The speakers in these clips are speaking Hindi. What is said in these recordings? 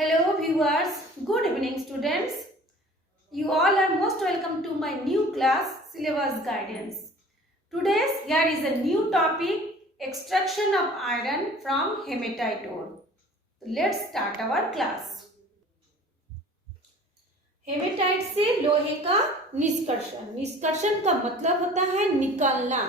Hello viewers, good evening students. You all are most welcome to my new class syllabus guidance. Today's here is a new topic, extraction of iron from hematite ore. Let's start our class. Haematite से लोहे का निष्कर्षण। निष्कर्षण का मतलब होता है निकालना।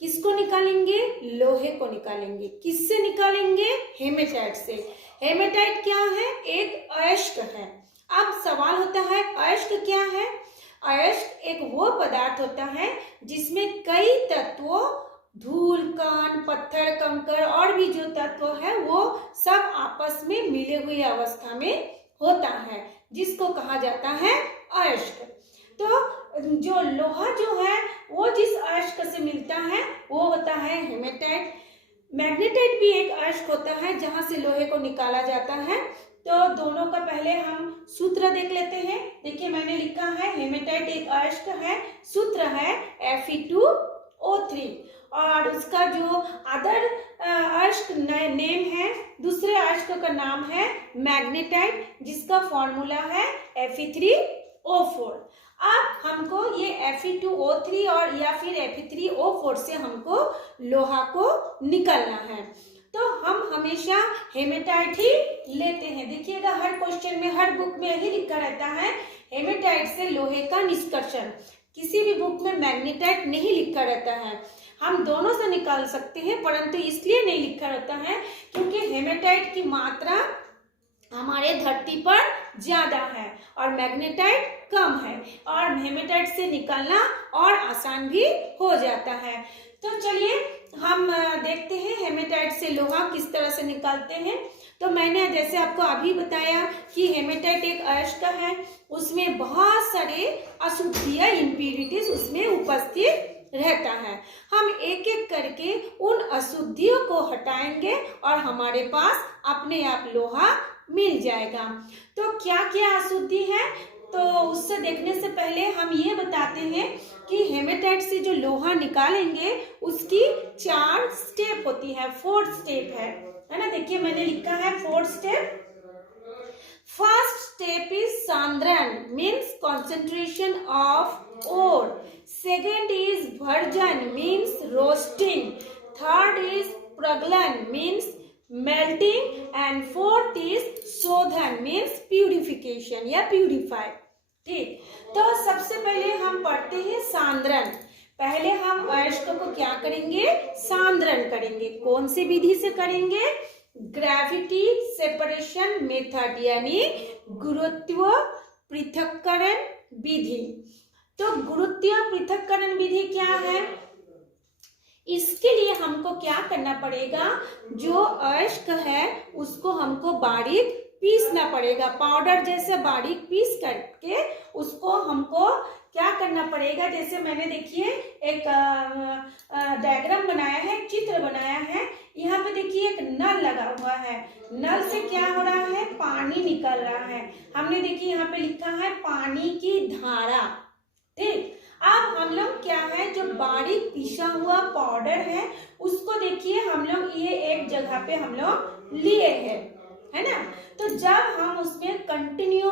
किसको निकालेंगे? लोहे को निकालेंगे। किससे निकालेंगे? हेमेटाइट से। हेमेटाइट क्या है? एक अयस्क है। अब सवाल होता है अयस्क क्या है? अयस्क एक वो पदार्थ होता है जिसमें कई तत्वों, धूल, कण, पत्थर, कंकड़ और भी जो तत्व है वो सब आपस में मिले हुए अवस्था में होता है, जिसको कहा जाता है अयस्क। तो जो लोहा जो है वो जिस अयस्क से मिलता है वो होता है हेमेटाइट। मैग्नेटाइट भी एक अयस्क होता है जहां से लोहे को निकाला जाता है। तो दोनों का पहले हम सूत्र देख लेते हैं। देखिए मैंने लिखा है हेमेटाइट एक अयस्क है, सूत्र है Fe2O3 और उसका जो अदर अयस्क नेम है, दूसरे अयस्क का नाम है मैग्नेटाइट, जिसका फॉर्मूला है Fe3O4। अब हमको ये Fe2O3 और या फिर Fe3O4 से हमको लोहा को निकालना है। तो हम हमेशा हेमेटाइट ही लेते हैं। देखिएगा हर क्वेश्चन में, हर बुक में यही लिखा रहता है हेमेटाइट से लोहे का निष्कर्षण। किसी भी बुक में मैग्नेटाइट नहीं लिखा रहता है। हम दोनों से निकाल सकते हैं, परंतु इसलिए नहीं लिखा रहता है क्योंकि हेमेटाइट की मात्रा हमारे धरती पर ज्यादा है और मैग्नेटाइट कम है, और हेमेटाइट से निकालना और आसान भी हो जाता है। तो चलिए हम देखते हैं हेमेटाइट से लोहा किस तरह से निकालते हैं। तो मैंने जैसे आपको अभी बताया कि हेमेटाइट एक अयस्क है, उसमें बहुत सारे अशुद्धियां, इम्प्यूरिटीज उसमें उपस्थित रहता है। हम एक एक करके उन अशुद्धियों को हटाएंगे और हमारे पास अपने आप लोहा मिल जाएगा। तो क्या क्या अशुद्धि है, तो उससे देखने से पहले हम ये बताते हैं कि हेमेटाइट से जो लोहा निकालेंगे उसकी 4 स्टेप होती है, 4 स्टेप है ना। देखिए मैंने लिखा है 4 स्टेप। फर्स्ट स्टेप इज सांद्रण, means concentration of ore. Second is bharjan, means roasting. Third is praglan, means melting. And fourth is शोधन, means purification या purify। ठीक, तो सबसे पहले हम पढ़ते हैं सांद्रण। पहले हम अयस्क को क्या करेंगे? सांद्रण करेंगे। कौन सी विधि से करेंगे? ग्रेविटी सेपरेशन मेथड, यानी गुरुत्व पृथक्करण विधि। तो गुरुत्व पृथक्करण विधि क्या है? इसके लिए हमको क्या करना पड़ेगा? जो अयस्क है उसको हमको बारीक पीसना पड़ेगा, पाउडर जैसे बारीक पीस करके उसको हमको क्या करना पड़ेगा? जैसे मैंने देखिए एक डायग्राम बनाया है, चित्र बनाया है। यहाँ पे देखिए एक नल लगा हुआ है। नल से क्या हो रहा है? पानी निकल रहा है। हमने देखिए यहाँ पे लिखा है पानी की धारा। ठीक, अब हम लोग क्या है, जो बारीक पिसा हुआ पाउडर है उसको देखिए हम लोग ये एक जगह पे हम लोग लिए हैं, है ना। तो जब हम उसमें कंटिन्यू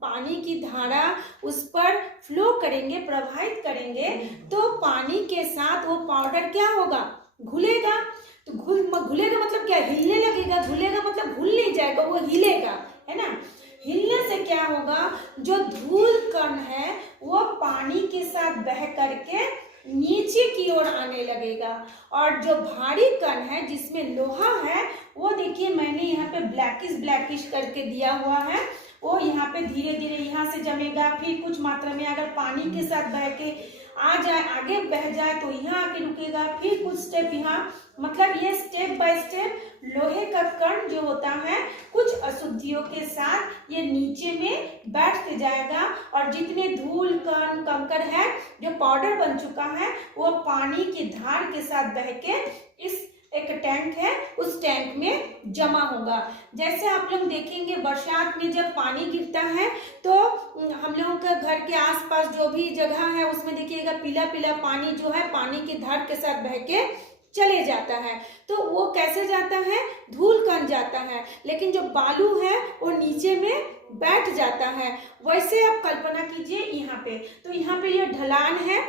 पानी की धारा उस पर फ्लो करेंगे, प्रवाहित करेंगे, तो पानी के साथ वो पाउडर क्या होगा? घुलेगा। तो घुलेगा मतलब क्या? हिलने लगेगा। घुलेगा मतलब घुल नहीं जाएगा, वो हिलेगा, है ना। हिलने से क्या होगा? जो धूल कण है वो पानी के साथ बह करके नीचे की ओर आने लगेगा, और जो भारी कण है जिसमें लोहा है वो देखिए मैंने यहाँ पे ब्लैकिश करके दिया हुआ है, वो यहाँ पे धीरे धीरे यहाँ से जमेगा। फिर कुछ मात्रा में अगर पानी के साथ बह के आ जाए, आगे बह जाए तो यहाँ आके रुकेगा। फिर कुछ स्टेप यहाँ, मतलब ये स्टेप बाय स्टेप लोहे का कण जो होता है कुछ अशुद्धियों के साथ ये नीचे में बैठते जाएगा, और जितने धूल कण कंकड़ है जो पाउडर बन चुका है वो पानी की धार के साथ बह के इस एक टैंक है उस टैंक में जमा होगा। जैसे आप लोग देखेंगे बरसात में जब पानी गिरता है तो हम लोगों के घर के आसपास जो भी जगह है उसमें देखिएगा पीला पीला पानी जो है पानी की धार के साथ बह के चले जाता है। तो वो कैसे जाता है, धूल कण जाता है, लेकिन जो बालू है वो नीचे में बैठ जाता है। वैसे आप कल्पना कीजिए यहाँ पे, तो यहाँ पे ये ढलान है,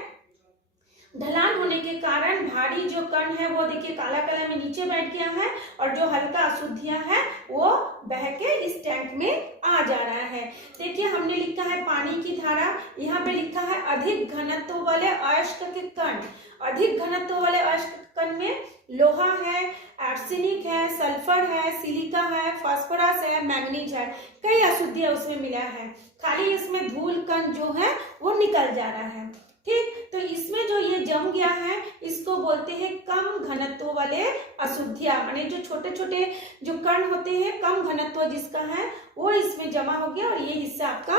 ढलान होने के कारण भारी जो कण है वो देखिए काला काला में नीचे बैठ गया है, और जो हल्का अशुद्धियां है वो बह के इस टैंक में आ जा रहा है। देखिए हमने लिखा है पानी की धारा, यहाँ पे लिखा है अधिक घनत्व वाले अयस्क के कण। अधिक घनत्व वाले अयस्क कण में लोहा है, आर्सेनिक है, सल्फर है, सिलिका है, फास्फोरस है, मैग्नीज है, कई अशुद्धियां उसमें मिला है। खाली इसमें धूल कण जो है वो निकल जा रहा है। ठीक, तो इसमें जो ये जम गया है इसको बोलते हैं कम घनत्व वाले अशुद्धियां, माने जो छोटे छोटे जो कण होते हैं कम घनत्व जिसका है वो इसमें जमा हो गया, और ये हिस्सा आपका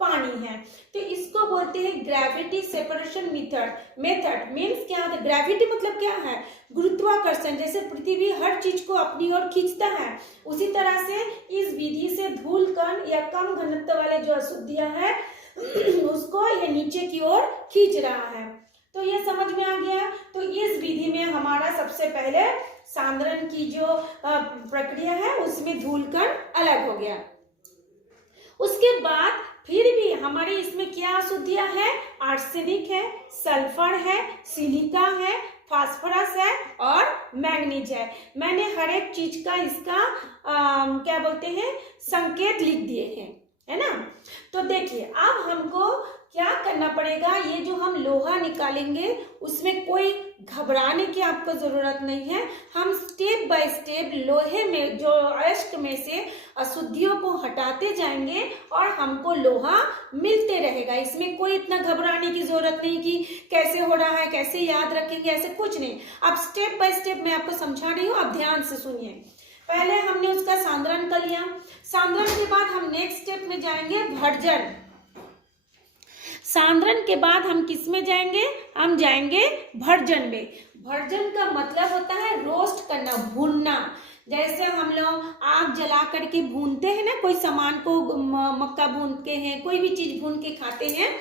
पानी है। तो इसको बोलते हैं ग्रेविटी सेपरेशन मेथड। मीन्स क्या होता है, ग्रेविटी मतलब क्या है, गुरुत्वाकर्षण। जैसे पृथ्वी हर चीज को अपनी ओर खींचता है, उसी तरह से इस विधि से धूल कण या कम घनत्व वाले जो अशुद्धियां हैं उसको ये नीचे की ओर खींच रहा है। तो ये समझ में आ गया। तो इस विधि में हमारा सबसे पहले सांद्रण की जो प्रक्रिया है उसमें धूल कण अलग हो गया। उसके बाद फिर भी हमारे इसमें क्या अशुद्धियां है, आर्सेनिक है, सल्फर है, सिलिका है, फास्फोरस है और मैग्नीज है। मैंने हर एक चीज का इसका क्या बोलते हैं संकेत लिख दिए हैं, है ना। तो देखिए अब हमको क्या करना पड़ेगा, ये जो हम लोहा निकालेंगे उसमें कोई घबराने की आपको जरूरत नहीं है। हम स्टेप बाय स्टेप लोहे में जो अयस्क में से अशुद्धियों को हटाते जाएंगे और हमको लोहा मिलते रहेगा। इसमें कोई इतना घबराने की जरूरत नहीं कि कैसे हो रहा है, कैसे याद रखेंगे, ऐसे कुछ नहीं। अब स्टेप बाय स्टेप मैं आपको समझा रही हूँ, आप ध्यान से सुनिए। पहले हमने उसका सांद्रण कर लिया, सांद्रण के बाद हम नेक्स्ट स्टेप में जाएंगे भर्जन। सांद्रण के बाद हम किस में जाएंगे, हम जाएंगे भर्जन में। भर्जन का मतलब होता है रोस्ट करना, भूनना। जैसे हम लोग आग जला करके भूनते हैं ना, कोई सामान को मक्का भूनते हैं, कोई भी चीज भून के खाते हैं,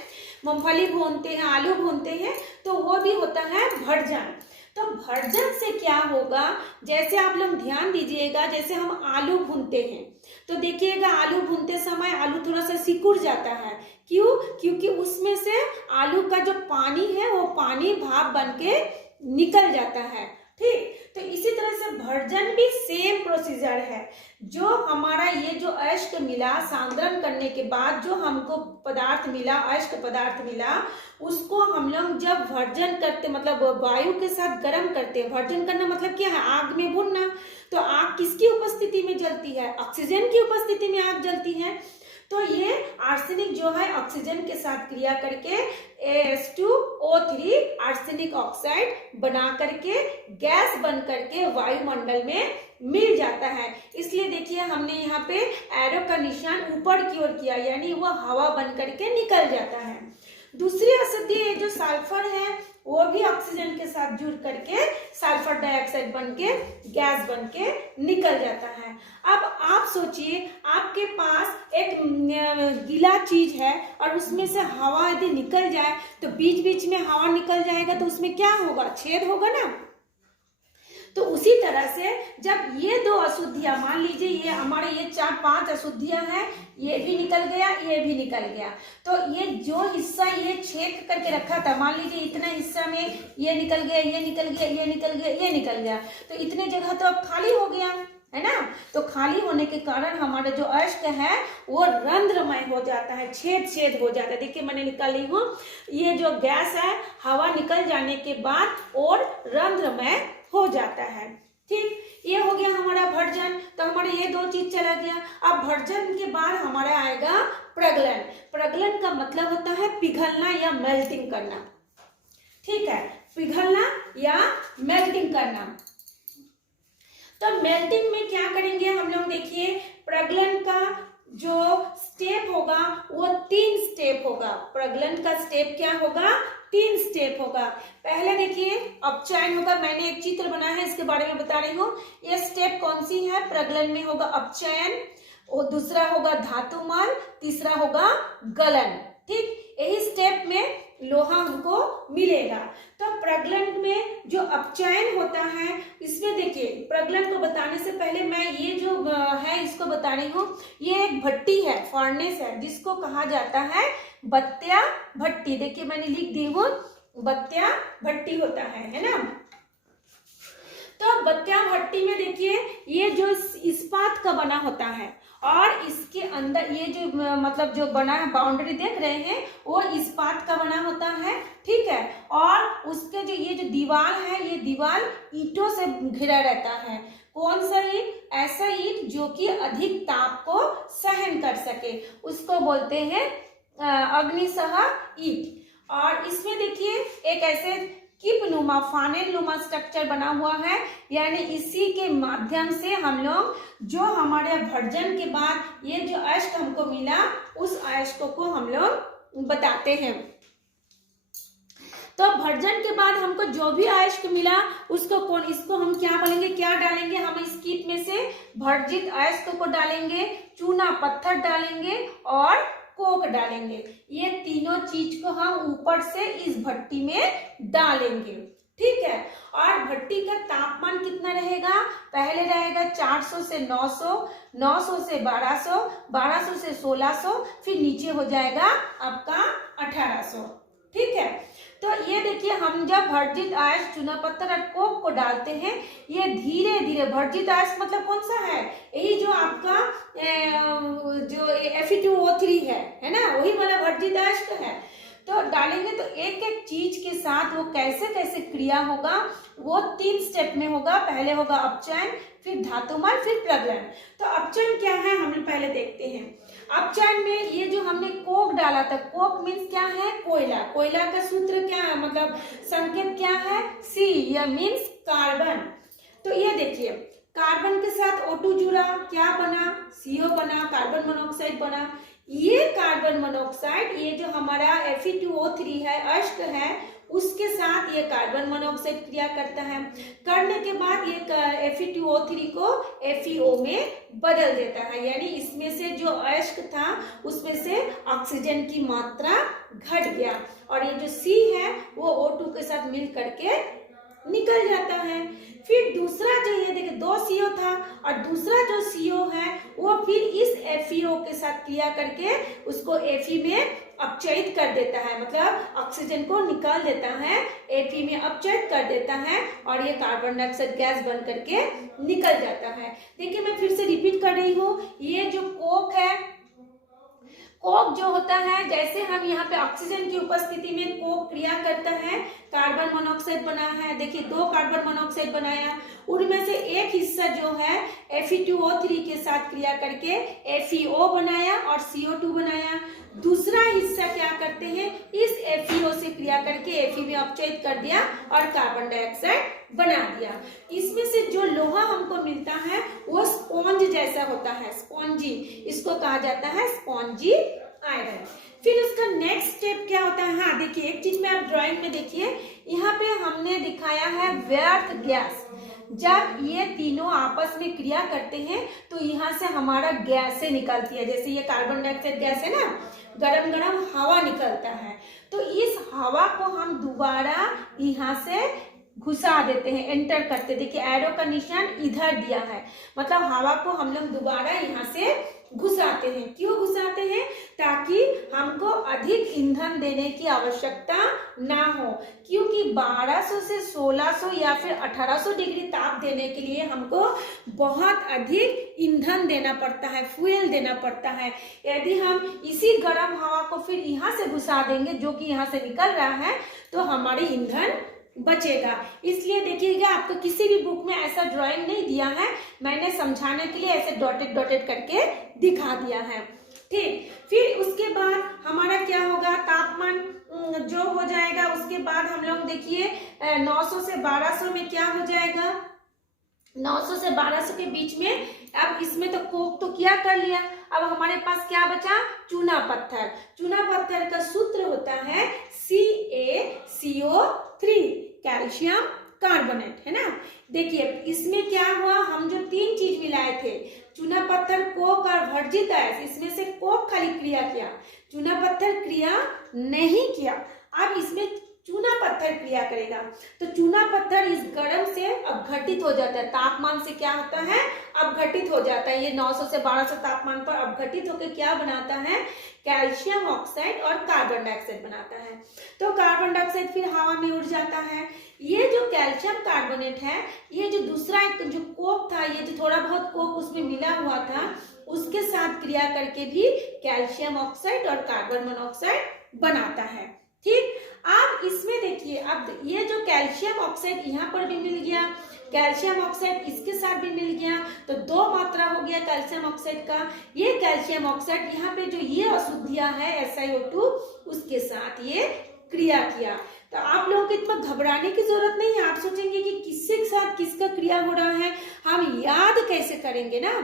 मूंगफली भूनते हैं, आलू भूनते हैं, तो वो भी होता है भर्जन। तो भर्जन से क्या होगा, जैसे आप लोग ध्यान दीजिएगा, जैसे हम आलू भूनते हैं तो देखिएगा आलू भूनते समय आलू थोड़ा सा सिकुड़ जाता है। क्यों? क्योंकि उसमें से आलू का जो पानी है वो पानी भाप बन के निकल जाता है। ठीक, तो इसी तरह से भर्जन भी सेम प्रोसीजर है। जो हमारा ये जो अयस्क मिला सांद्रण करने के बाद, जो हमको पदार्थ मिला, अयस्क पदार्थ मिला, उसको हम लोग जब भर्जन करते मतलब वायु के साथ गर्म करते हैं। भर्जन करना मतलब क्या है, आग में भूनना। तो आग किसकी उपस्थिति में जलती है, ऑक्सीजन की उपस्थिति में आग जलती है। तो ये आर्सेनिक जो है ऑक्सीजन के साथ क्रिया करके H2O3 आर्सेनिक ऑक्साइड बना करके गैस बन करके वायुमंडल में मिल जाता है। इसलिए देखिए हमने यहाँ पे एरो का निशान ऊपर की ओर किया, यानी वो हवा बन करके निकल जाता है। दूसरी अशुद्धि जो सल्फर है वो भी ऑक्सीजन के साथ जुड़ करके सल्फर डाइऑक्साइड बन के गैस बन के निकल जाता है। अब आप सोचिए आपके पास एक गीला चीज है और उसमें से हवा यदि निकल जाए तो बीच बीच में हवा निकल जाएगा तो उसमें क्या होगा, छेद होगा ना। तो उसी तरह से जब ये दो अशुद्धियां, मान लीजिए ये हमारे ये 4-5 अशुद्धियां हैं, ये भी निकल गया, ये भी निकल गया, तो ये जो हिस्सा ये छेद करके रखा था, मान लीजिए इतना हिस्सा में ये निकल गया, ये निकल गया, ये निकल गया, ये निकल गया, तो इतने जगह तो अब खाली हो गया है ना। तो खाली होने के कारण हमारा जो अयस्क है वो रंध्रमय हो जाता है, छेद हो जाता है। देखिए मैंने निकाली हूँ, ये जो गैस है हवा निकल जाने के बाद और रंध्रमय हो जाता है। ठीक, ये हो गया हमारा भर्जन। तो हमारे ये दो चीज चला गया। अब भर्जन के बाद हमारा आएगा प्रगलन। प्रगलन का मतलब होता है पिघलना या मेल्टिंग करना। ठीक है, पिघलना या मेल्टिंग करना। तो मेल्टिंग में क्या करेंगे हम लोग, देखिए प्रगलन का जो स्टेप होगा वो 3 स्टेप होगा। प्रगलन का स्टेप क्या होगा, 3 स्टेप होगा। पहले देखिए अपचयन होगा, मैंने एक चित्र बनाया है इसके बारे में बता रही हूँ। ये स्टेप कौन सी है, प्रगलन में होगा अपचयन, और दूसरा होगा धातुमल, तीसरा होगा गलन। ठीक, यही स्टेप में लोहा हमको मिलेगा। तो प्रगलन में जो अपचयन होता है, इसमें देखिए प्रगलन को बताने से पहले मैं ये जो है इसको बता रही हूँ। ये एक भट्टी है, फर्नेस है, जिसको कहा जाता है बत्या भट्टी। देखिए मैंने लिख दी हूँ, बत्या भट्टी होता है ना। तो बत्या भट्टी में देखिए ये जो इस्पात का बना होता है और इसके अंदर ये जो मतलब जो बना है, बाउंड्री देख रहे हैं, वो इस्पात का बना होता है, ठीक है। और उसके जो ये जो दीवार है, ये दीवार ईंटों से घिरा रहता है। कौन सा ईंट? ऐसा ईंट जो कि अधिक ताप को सहन कर सके, उसको बोलते हैं अग्निसह ईंट। और इसमें देखिए एक ऐसे किपनुमा फानेल नुमा स्ट्रक्चर बना हुआ है, यानी इसी के माध्यम से हम लोग जो हमारे भर्जन के बाद ये जो अयस्क हमको मिला, उस अयस्क को हम लोग बताते हैं। तो भर्जन के बाद हमको जो भी अयस्क मिला उसको इसको हम क्या बोलेंगे, क्या डालेंगे? हम इस किट में से भर्जित अयस्क को डालेंगे, चूना पत्थर डालेंगे और कोक डालेंगे। ये तीनों चीज को हम ऊपर से इस भट्टी में डालेंगे, ठीक है। और भट्टी का तापमान कितना रहेगा? पहले रहेगा 400 से 900, 900 से 1200, 1200 से 1600, फिर नीचे हो जाएगा आपका 1800, ठीक है। तो ये देखिए हम जब भर्जित अयस्क, चूना पत्थर और कोक को डालते हैं, ये धीरे धीरे, भर्जित अयस्क मतलब कौन सा है? यही जो आपका जो Fe2O3 है ना, वही वाला भर्जित अयस्क है। तो डालेंगे तो एक एक चीज के साथ वो कैसे कैसे क्रिया होगा, वो 3 स्टेप में होगा। पहले होगा अपचयन, फिर धातुमल, फिर प्रगलन। तो अपचयन क्या है हम लोग पहले देखते हैं। अपचयन में ये जो हमने कोक डाला था, कोक मीन्स क्या है? कोयला। कोयला का सूत्र क्या है, मतलब संकेत क्या है? C, यह मीन्स कार्बन। तो ये देखिए कार्बन के साथ O2 जुड़ा, क्या बना? CO बना, कार्बन मोनोऑक्साइड बना। ये कार्बन मोनोऑक्साइड, ये जो हमारा Fe2O3 है, अयस्क है, उसके साथ ये कार्बन मोनोऑक्साइड क्रिया करता है। करने के बाद ये Fe2O3 को FeO में बदल देता है, यानी इसमें से जो अयस्क था उसमें से ऑक्सीजन की मात्रा घट गया और ये जो C है वो O2 के साथ मिल करके निकल जाता है। फिर दूसरा जो ये देखिए 2 CO था और दूसरा जो CO है वो फिर इस FeO के साथ क्रिया करके उसको Fe में अपचयित कर देता है, मतलब ऑक्सीजन को निकाल देता है, Fe में अपचयित कर देता है और ये कार्बन डाइऑक्साइड गैस बन करके निकल जाता है। देखिए मैं फिर से रिपीट कर रही हूँ, ये जो कोक है, कोक जो होता है, जैसे हम यहाँ पे ऑक्सीजन की उपस्थिति में कोक क्रिया करता है, कार्बन मोनोऑक्साइड बना है। देखिए 2 कार्बन मोनोऑक्साइड बनाया, उनमें से एक हिस्सा जो है Fe2O3 के साथ क्रिया करके FeO बनाया और CO2 बनाया। दूसरा हिस्सा क्या करते हैं, इस FeO से क्रिया करके Fe में अपचयित कर दिया और कार्बन डाइऑक्साइड बना दिया। इसमें से जो लोहा हमको मिलता है वो स्पॉन्ज जैसा होता है, स्पॉन्जी, इसको कहा जाता है स्पॉन्जी आयरन। फिर उसका नेक्स्ट स्टेप क्या होता है? हाँ देखिए एक चीज में आप ड्राइंग में देखिए, यहाँ पे हमने दिखाया है व्यर्थ गैस। जब ये तीनों आपस में क्रिया करते हैं तो यहाँ से हमारा गैसें निकलती है, जैसे ये कार्बन डाइऑक्साइड गैस है ना, गरम गरम हवा निकलता है। तो इस हवा को हम दोबारा यहाँ से घुसा देते हैं, एंटर करते। देखिए एरो का निशान इधर दिया है, मतलब हवा को हम लोग दोबारा यहाँ से घुसाते हैं। क्यों घुसाते हैं? ताकि हमको अधिक ईंधन देने की आवश्यकता ना हो, क्योंकि 1200 से 1600 या फिर 1800 डिग्री ताप देने के लिए हमको बहुत अधिक ईंधन देना पड़ता है, फ्यूल देना पड़ता है। यदि हम इसी गर्म हवा को फिर यहाँ से घुसा देंगे, जो कि यहाँ से निकल रहा है, तो हमारी ईंधन बचेगा। इसलिए देखिएगा आपको किसी भी बुक में ऐसा ड्राइंग नहीं दिया है, मैंने समझाने के लिए ऐसे डॉटेड डॉटेड करके दिखा दिया है, ठीक। फिर उसके बाद हमारा क्या होगा, तापमान जो हो जाएगा, उसके बाद हम लोग देखिए 900 से 1200 में क्या हो जाएगा, 900 से 1200 के बीच में। अब इसमें तो कोक तो क्या कर लिया, अब हमारे पास क्या बचा, चूना पत्थर। चूना पत्थर का सूत्र होता है CaCO3, कैल्शियम कार्बोनेट, है ना। देखिए इसमें क्या हुआ, हम जो 3 चीज मिलाए थे, चूना पत्थर, कोक और भर्जित अयस्क, इसमें से कोक खाली क्रिया किया, चूना पत्थर क्रिया नहीं किया। अब इसमें चूना पत्थर क्रिया करेगा, तो चूना पत्थर इस गर्म से अपघटित हो जाता है, तापमान से क्या होता है, अपघटित हो जाता है। ये 900 से 1200 तापमान पर अपघटित होकर क्या बनाता है, कैल्शियम ऑक्साइड और कार्बन डाइऑक्साइड बनाता है। तो कार्बन डाइऑक्साइड फिर हवा में उड़ जाता है। ये जो कैल्शियम कार्बोनेट है, ये जो दूसरा एक जो कोक था, ये जो थोड़ा बहुत कोक उसमें मिला हुआ था, उसके साथ क्रिया करके भी कैल्शियम ऑक्साइड और कार्बन मोनोऑक्साइड बनाता है। ठीक, अब इसमें देखिए, अब ये जो कैल्शियम ऑक्साइड यहाँ पर भी मिल गया, कैल्शियम ऑक्साइड इसके साथ भी मिल गया, तो 2 मात्रा हो गया कैल्शियम ऑक्साइड का। ये कैल्शियम ऑक्साइड यहाँ पे जो ये अशुद्धियां है SiO2, उसके साथ ये क्रिया किया। तो आप लोगों को इतना घबराने की जरूरत नहीं है। आप सोचेंगे कि किसके साथ किसका क्रिया हो रहा है, हम याद कैसे करेंगे ना।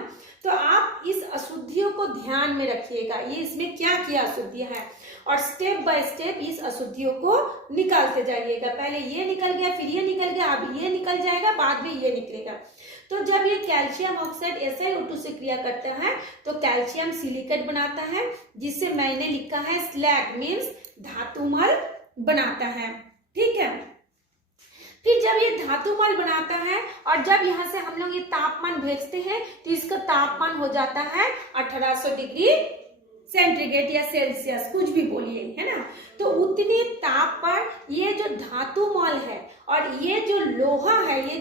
तो आप इस अशुद्धियों को ध्यान में रखिएगा, ये इसमें क्या किया अशुद्धियां है, और स्टेप बाय स्टेप इस अशुद्धियों को निकालते जाइएगा। पहले ये निकल गया, फिर ये निकल गया, अब ये निकल जाएगा, बाद में ये निकलेगा। तो जब ये कैल्शियम ऑक्साइड SiO2 से क्रिया करता है तो कैल्शियम सिलिकेट बनाता है, जिसे मैंने लिखा है स्लैग, मीन्स धातुमल बनाता है। ठीक है, फिर जब ये धातुमल बनाता है और जब यहाँ से हम लोग ये तापमान भेजते हैं तो इसका तापमान हो जाता है 1800 डिग्री सेंटीग्रेड या सेल्सियस, कुछ भी बोलिए, है ना। तो उतने ताप पर ये जो धातुमल है और ये जो लोहा है, ये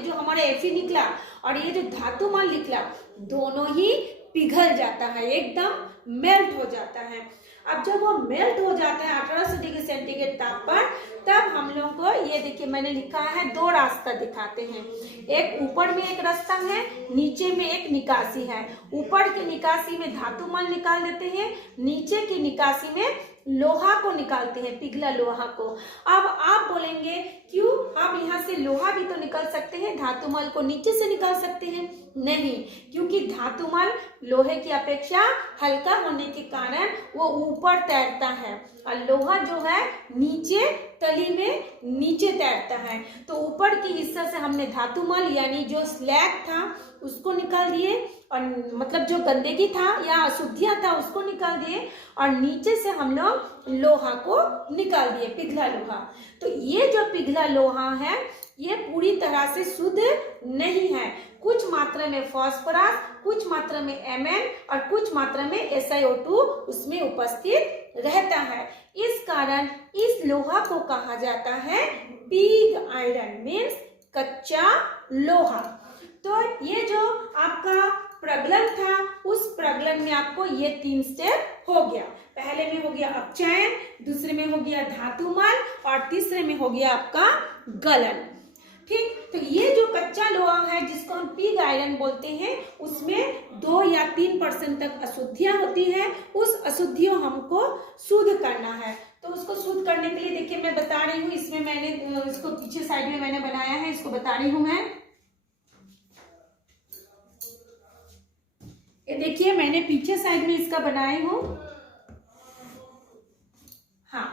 जो हमारा Fe निकला और ये जो धातुमल निकला, दोनों ही पिघल जाता है, एकदम मेल्ट हो जाता है। अब जब वो मेल्ट हो जाता है 1800 डिग्री सेंटीग्रेड ताप पर, तब हम लोग को ये देखिए मैंने लिखा है 2 रास्ता दिखाते हैं। एक ऊपर में एक रास्ता है, नीचे में एक निकासी है। ऊपर के निकासी में धातुमल निकाल देते हैं, नीचे की निकासी में लोहा को निकालते हैं, पिघला लोहा को। अब आप बोलेंगे क्यों, आप यहाँ से लोहा भी तो निकाल सकते हैं, धातुमल को नीचे से निकाल सकते हैं। नहीं, क्योंकि धातुमल लोहे की अपेक्षा हल्का होने के कारण वो ऊपर तैरता है और लोहा जो है नीचे तली में नीचे तैरता है। तो ऊपर की हिस्सा से हमने धातुमल यानी जो स्लैग था उसको निकाल दिए, और मतलब जो गंदगी था या अशुद्धियां था उसको निकाल दिए, और नीचे से हम लोग लोहा को निकाल दिए, पिघला लोहा। तो ये जो पिघला लोहा है ये पूरी तरह से शुद्ध नहीं है, कुछ मात्रा में फास्फोरस, कुछ मात्रा में Mn और कुछ मात्रा में SiO2 उसमें उपस्थित रहता है। इस कारण इस लोहा को कहा जाता है पिग आयरन, मीन्स कच्चा लोहा। तो ये जो आपका प्रगलन था, उस प्रगलन में आपको ये 3 स्टेप हो गया। पहले में हो गया अपचयन, दूसरे में हो गया धातुमल और तीसरे में हो गया आपका गलन। ठीक, तो ये जो कच्चा लोहा है जिसको हम पिग आयरन बोलते हैं, उसमें 2 या 3% तक अशुद्धियां होती हैं। उस अशुद्धियों हमको शुद्ध करना है। तो उसको शुद्ध करने के लिए देखिए मैं बता रही हूँ, इसमें मैंने इसको पीछे साइड में मैंने बनाया है, इसको बता रही हूँ मैं। ये देखिए मैंने पीछे साइड में इसका बनाई हूँ। हाँ,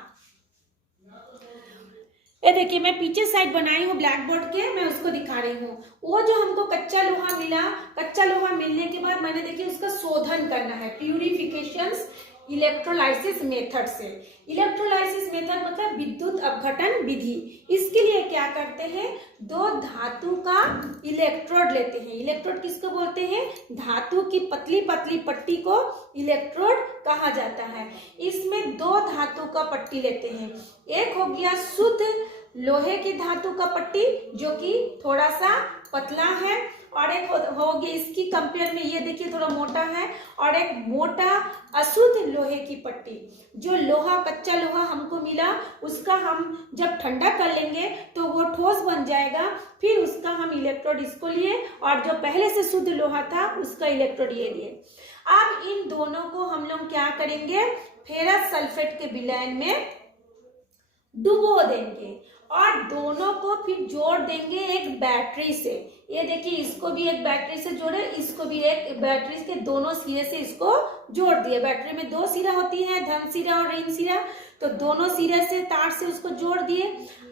ये देखिए मैं पीछे साइड बनाई हूँ ब्लैक बोर्ड के, मैं उसको दिखा रही हूँ। वो जो हमको कच्चा लोहा मिला, कच्चा लोहा मिलने के बाद मैंने देखिए उसका शोधन करना है, प्यूरिफिकेशंस इलेक्ट्रोलाइसिस मेथड से। इलेक्ट्रोलाइसिस मेथड मतलब विद्युत अपघटन विधि। इसके लिए क्या करते हैं, 2 धातु का इलेक्ट्रोड लेते हैं। इलेक्ट्रोड किसको बोलते हैं, धातु की पतली पतली पट्टी को इलेक्ट्रोड कहा जाता है। इसमें 2 धातु का पट्टी लेते हैं। एक हो गया शुद्ध लोहे की धातु का पट्टी जो कि थोड़ा सा पतला है, और एक हो गया इसकी कंपेयर में ये देखिए थोड़ा मोटा है, और एक मोटा अशुद्ध लोहे की पट्टी। जो लोहा कच्चा लोहा हमको मिला उसका हम जब ठंडा कर लेंगे तो वो ठोस बन जाएगा, फिर उसका हम इलेक्ट्रोड इसको लिए, और जो पहले से शुद्ध लोहा था उसका इलेक्ट्रोड ये लिए। अब इन दोनों को हम लोग क्या करेंगे, फेरस सल्फेट के विलयन में डुबो देंगे और दोनों को फिर जोड़ देंगे एक बैटरी से। ये देखिए इसको भी एक बैटरी से जोड़े, इसको भी एक बैटरी के दोनों सिरे से इसको जोड़ दिए। बैटरी में 2 सिरा होती है, धन सिरा और ऋण सिरा, तो दोनों सिरे से तार से उसको जोड़ दिए।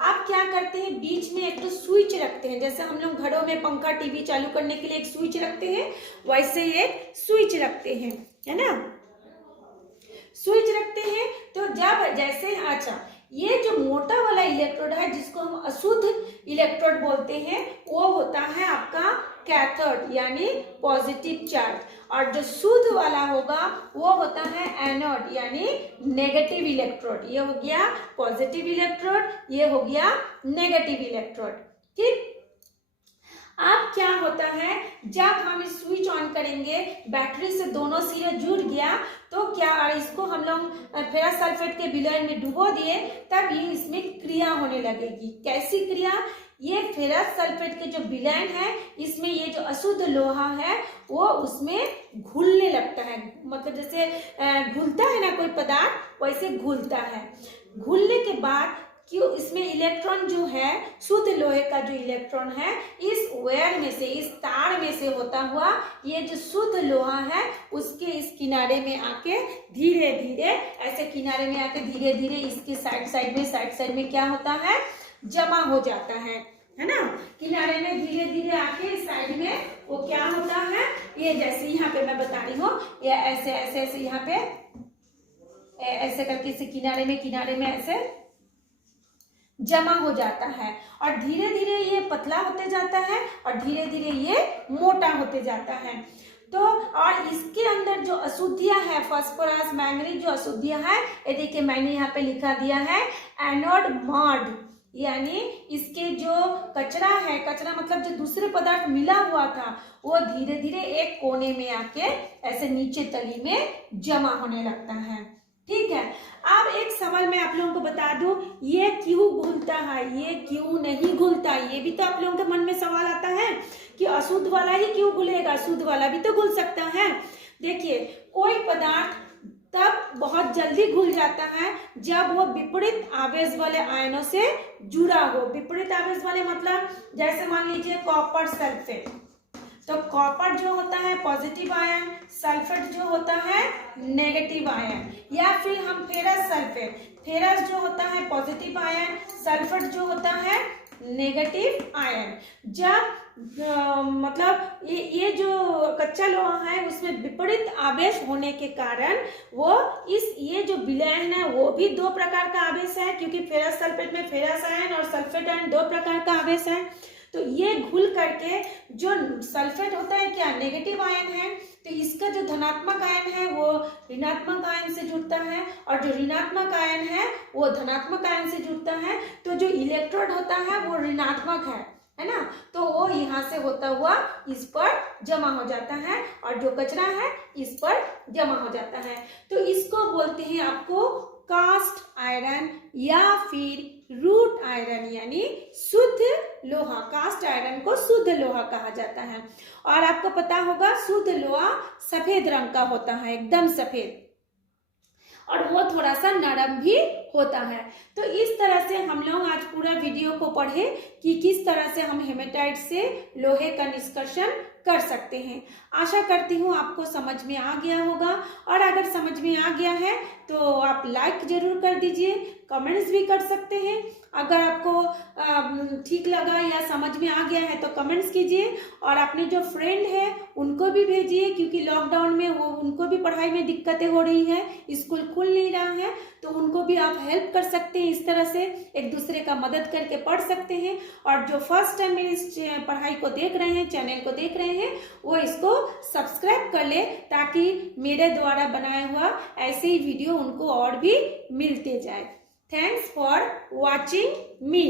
अब क्या करते हैं, बीच में एक तो स्विच रखते हैं, जैसे हम लोग घरों में पंखा टीवी चालू करने के लिए एक स्विच रखते हैं, वैसे एक स्विच रखते हैं, है ना, स्विच रखते हैं। तो जब जैसे अच्छा ये जो मोटा वाला इलेक्ट्रोड है जिसको हम अशुद्ध इलेक्ट्रोड बोलते हैं वो होता है आपका कैथोड यानी पॉजिटिव चार्ज, और जो शुद्ध वाला होगा वो होता है एनोड यानी नेगेटिव इलेक्ट्रोड। ये हो गया पॉजिटिव इलेक्ट्रोड, ये हो गया नेगेटिव इलेक्ट्रोड। ठीक, अब क्या होता है जब हम इस स्विच ऑन करेंगे, बैटरी से दोनों सिरे जुड़ गया तो क्या, और इसको हम लोग फेरस सल्फेट के विलयन में डुबो दिए, तब ये इसमें क्रिया होने लगेगी। कैसी क्रिया? ये फेरस सल्फेट के जो विलयन है इसमें ये जो अशुद्ध लोहा है वो उसमें घुलने लगता है, मतलब जैसे घुलता है ना कोई पदार्थ, वैसे घुलता है। घुलने के बाद क्यों इसमें इलेक्ट्रॉन जो है, शुद्ध लोहे का जो इलेक्ट्रॉन है इस वायर में से, इस तार में से होता हुआ ये जो शुद्ध लोहा है उसके इस किनारे में आके धीरे धीरे, ऐसे किनारे में आके धीरे धीरे इसके साइड में क्या होता है, जमा हो जाता है ना। किनारे में धीरे धीरे आके साइड में वो क्या होता है, ये जैसे यहाँ पे मैं बता रही हूँ, ये ऐसे ऐसे ऐसे यहाँ पे ऐसे करके इसे किनारे में ऐसे जमा हो जाता है, और धीरे धीरे ये पतला होते जाता है और धीरे धीरे ये मोटा होते जाता है। तो और इसके अंदर जो अशुद्धियां है, फास्फोरस मैंगनीज जो अशुद्धियां है, ये देखिए मैंने यहाँ पे लिखा दिया है एनोड मड, यानी इसके जो कचरा है, कचरा मतलब जो दूसरे पदार्थ मिला हुआ था वो धीरे धीरे एक कोने में आके ऐसे नीचे तली में जमा होने लगता है। ठीक है, अब एक सवाल मैं आप लोगों को बता दूं, ये क्यों घुलता है, ये क्यों नहीं घुलता, ये भी तो आप लोगों के मन में सवाल आता है कि अशुद्ध वाला ही क्यों घुलेगा, शुद्ध वाला भी तो घुल सकता है। देखिए, कोई पदार्थ तब बहुत जल्दी घुल जाता है जब वो विपरीत आवेश वाले आयनों से जुड़ा हो। विपरीत आवेश वाले मतलब जैसे मान लीजिए कॉपर सल्फेट, तो कॉपर जो होता है पॉजिटिव आयन, सल्फेट जो होता है नेगेटिव आयन, या फिर हम फेरस सल्फेट, फेरस जो होता है पॉजिटिव आयन, सल्फेट जो होता है नेगेटिव आयन। जब मतलब ये जो कच्चा लोहा है उसमें विपरीत आवेश होने के कारण वो ये जो विलयन है वो भी दो प्रकार का आवेश है, क्योंकि फेरस सल्फेट में फेरस आयन और सल्फेट आयन दो प्रकार का आवेश है। तो ये घुल करके जो सल्फेट होता है क्या नेगेटिव आयन है, तो इसका जो धनात्मक आयन है वो ऋणात्मक आयन से जुड़ता है, और जो ऋणात्मक आयन है वो धनात्मक आयन से जुड़ता है। तो जो इलेक्ट्रोड होता है वो ऋणात्मक है ना, तो वो यहाँ से होता हुआ इस पर जमा हो जाता है, और जो कचरा है इस पर जमा हो जाता है। तो इसको बोलते हैं आपको कास्ट आयरन या फिर रूट आयरन, यानी शुद्ध लोहा। कास्ट आयरन को शुद्ध लोहा कहा जाता है। और आपको पता होगा शुद्ध लोहा सफेद रंग का होता है, एकदम सफेद, और वो थोड़ा सा नरम भी होता है। तो इस तरह से हम लोग आज पूरा वीडियो को पढ़े कि किस तरह से हम हेमेटाइट से लोहे का निष्कर्षण कर सकते हैं। आशा करती हूँ आपको समझ में आ गया होगा, और अगर समझ में आ गया है तो आप लाइक जरूर कर दीजिए, कमेंट्स भी कर सकते हैं। अगर आपको ठीक लगा या समझ में आ गया है तो कमेंट्स कीजिए, और अपने जो फ्रेंड है उनको भी भेजिए, क्योंकि लॉकडाउन में वो उनको भी पढ़ाई में दिक्कतें हो रही है, स्कूल खुल नहीं रहा है, तो उनको भी आप हेल्प कर सकते हैं। इस तरह से एक दूसरे का मदद करके पढ़ सकते हैं। और जो फर्स्ट टाइम मेरी इस पढ़ाई को देख रहे हैं, चैनल को देख रहे हैं, वो इसको सब्सक्राइब कर ले, ताकि मेरे द्वारा बनाया हुआ ऐसे ही वीडियो उनको और भी मिलते जाए। Thanks for watching me.